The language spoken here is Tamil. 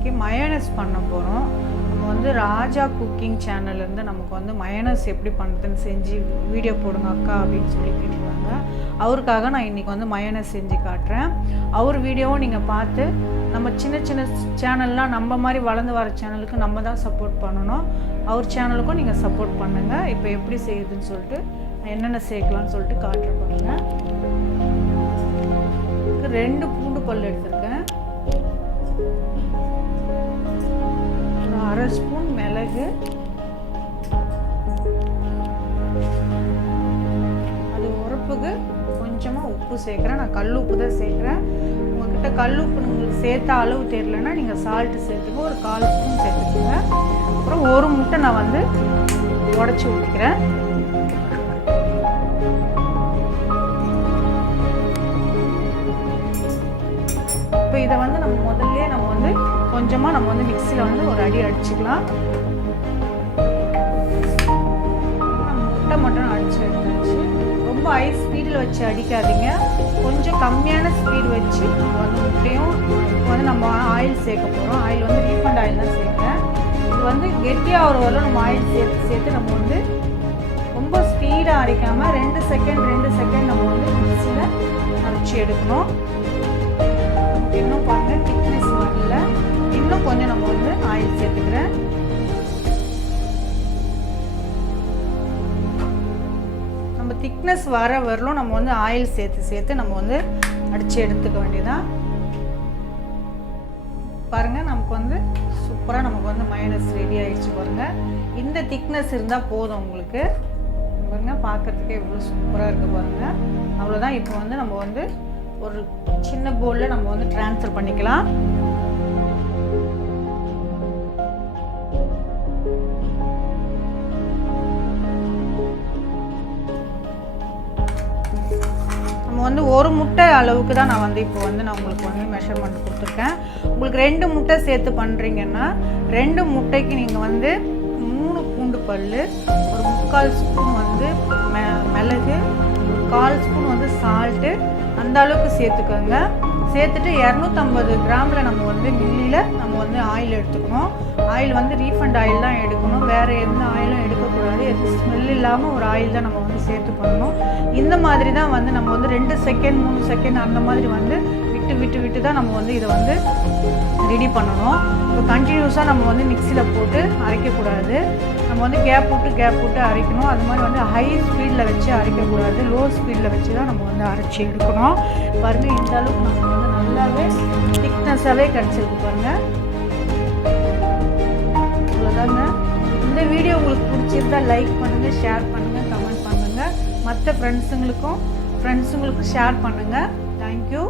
இன்றைக்கி மயோனைஸ் பண்ண போகிறோம். நம்ம வந்து ராஜா குக்கிங் சேனல்லேருந்து நமக்கு வந்து மயோனைஸ் எப்படி பண்ணுறதுன்னு செஞ்சு வீடியோ போடுங்க அக்கா அப்படின்னு சொல்லி கேட்டுருவாங்க. அவருக்காக நான் இன்றைக்கி வந்து மயோனைஸ் செஞ்சு காட்டுறேன். அவர் வீடியோவும் நீங்கள் பார்த்து நம்ம சின்ன சின்ன சேனல்லாம் நம்ம மாதிரி வளர்ந்து வர சேனலுக்கு நம்ம தான் சப்போர்ட் பண்ணணும். அவர் சேனலுக்கும் நீங்கள் சப்போர்ட் பண்ணுங்கள். இப்போ எப்படி செய்யுதுன்னு சொல்லிட்டு என்னென்ன சேர்க்கலான்னு சொல்லிட்டு காட்டுறேன் பாருங்கள். 2 பூண்டு பல் எடுத்திருக்கேன், 1/2 ஸ்பூன் மிளகு, அது உரப்புக்கு கொஞ்சமாக உப்பு சேர்க்குறேன். நான் கல் உப்பு தான் சேர்க்குறேன். உங்கள்கிட்ட கல் உப்பு உங்களுக்கு சேர்த்த அளவு தெரியலன்னா நீங்கள் சால்ட்டு சேர்த்துக்க, ஒரு 1/4 ஸ்பூன் சேர்த்துக்கோங்க. அப்புறம் ஒரு முட்டை நான் வந்து உடச்சி ஊற்றிக்கிறேன். இப்போ இதை வந்து நம்ம முதல்ல நம்ம வந்து கொஞ்சமாக நம்ம வந்து மிக்சியில் வந்து ஒரு அடி அடிச்சுக்கலாம். நம்ம முட்டை மட்டும் அடித்து எடுத்தாச்சு. ரொம்ப ஹை ஸ்பீடில் வச்சு அடிக்காதீங்க, கொஞ்சம் கம்மியான ஸ்பீடு வச்சு வந்து முட்டையும். இப்போ வந்து நம்ம ஆயில் சேர்க்க போகிறோம். ஆயில் வந்து ரீஃபண்ட் ஆயில் தான் சேர்க்குறேன். இது வந்து கெட்டியாக ஒரு வரலும் நம்ம ஆயில் சேர்த்து நம்ம வந்து ரொம்ப ஸ்பீடாக அரைக்காமல் 2 செகண்ட் நம்ம வந்து மிக்சியில் அரைச்சி எடுக்கணும். இன்னும் பாருங்கள் திக்னஸ் வரல, இன்னும் கொஞ்சம் நம்ம வந்து ஆயில் சேர்த்துக்கிறேன். நம்ம திக்னஸ் வரலும் நம்ம வந்து ஆயில் சேர்த்து நம்ம வந்து அடித்து எடுத்துக்க வேண்டியதான். பாருங்கள் நமக்கு வந்து சூப்பராக நமக்கு வந்து மயோனைஸ் ரெடி ஆகிடுச்சு. பாருங்கள் இந்த திக்னஸ் இருந்தால் போதும் உங்களுக்கு. பாருங்கள் பார்க்குறதுக்கே எவ்வளோ சூப்பராக இருக்குது பாருங்கள். அவ்வளோதான். இப்போ வந்து நம்ம வந்து ஒரு சின்ன பவுலில் நம்ம வந்து ட்ரான்ஸ்ஃபர் பண்ணிக்கலாம். நம்ம வந்து ஒரு முட்டை அளவுக்கு தான் நான் வந்து இப்போ வந்து நான் உங்களுக்கு வந்து மெஷர்மெண்ட் கொடுத்துருக்கேன். உங்களுக்கு 2 முட்டை சேர்த்து பண்ணுறீங்கன்னா 2 முட்டைக்கு நீங்கள் வந்து 3 பூண்டு பல், ஒரு 3/4 ஸ்பூன் வந்து மிளகு, ஒரு 1/4 ஸ்பூன் வந்து சால்ட்டு, அந்த அளவுக்கு சேர்த்துக்கோங்க. சேர்த்துட்டு 250 கிராமில் நம்ம வந்து மில்லியில் நம்ம வந்து ஆயில் எடுத்துக்கணும். ஆயில் வந்து ரீஃபண்ட் ஆயில் தான் எடுக்கணும், வேறு எந்த ஆயிலும் எடுக்கக்கூடாது. எது ஸ்மெல் இல்லாமல் ஒரு ஆயில் தான் நம்ம வந்து சேர்த்து பண்ணணும். இந்த மாதிரி தான் வந்து நம்ம வந்து 2 செகண்ட் 3 செகண்ட் அந்த மாதிரி வந்து விட்டு தான் நம்ம வந்து இதை வந்து ரெடி பண்ணணும். இப்போ கண்டினியூஸாக நம்ம வந்து மிக்சியில் போட்டு அரைக்கக்கூடாது. நம்ம வந்து கேப் விட்டு அரைக்கணும். அது மாதிரி வந்து ஹை ஸ்பீடில் வச்சு அரைக்கக்கூடாது, லோ ஸ்பீடில் வச்சு தான் நம்ம வந்து அரைச்சி எடுக்கணும். பாருங்கள் இந்த அளவுக்கு நமக்கு வந்து நல்லாவே திக்னஸாகவே கிடச்சிருக்கு பாருங்கள். அவ்வளோதாங்க. இந்த வீடியோ உங்களுக்கு பிடிச்சிருந்தால் லைக் பண்ணுங்கள், ஷேர் பண்ணுங்கள், கமெண்ட் பண்ணுங்கள். மற்ற ஃப்ரெண்ட்ஸுங்களுக்கும் ஷேர் பண்ணுங்கள். தேங்க்யூ.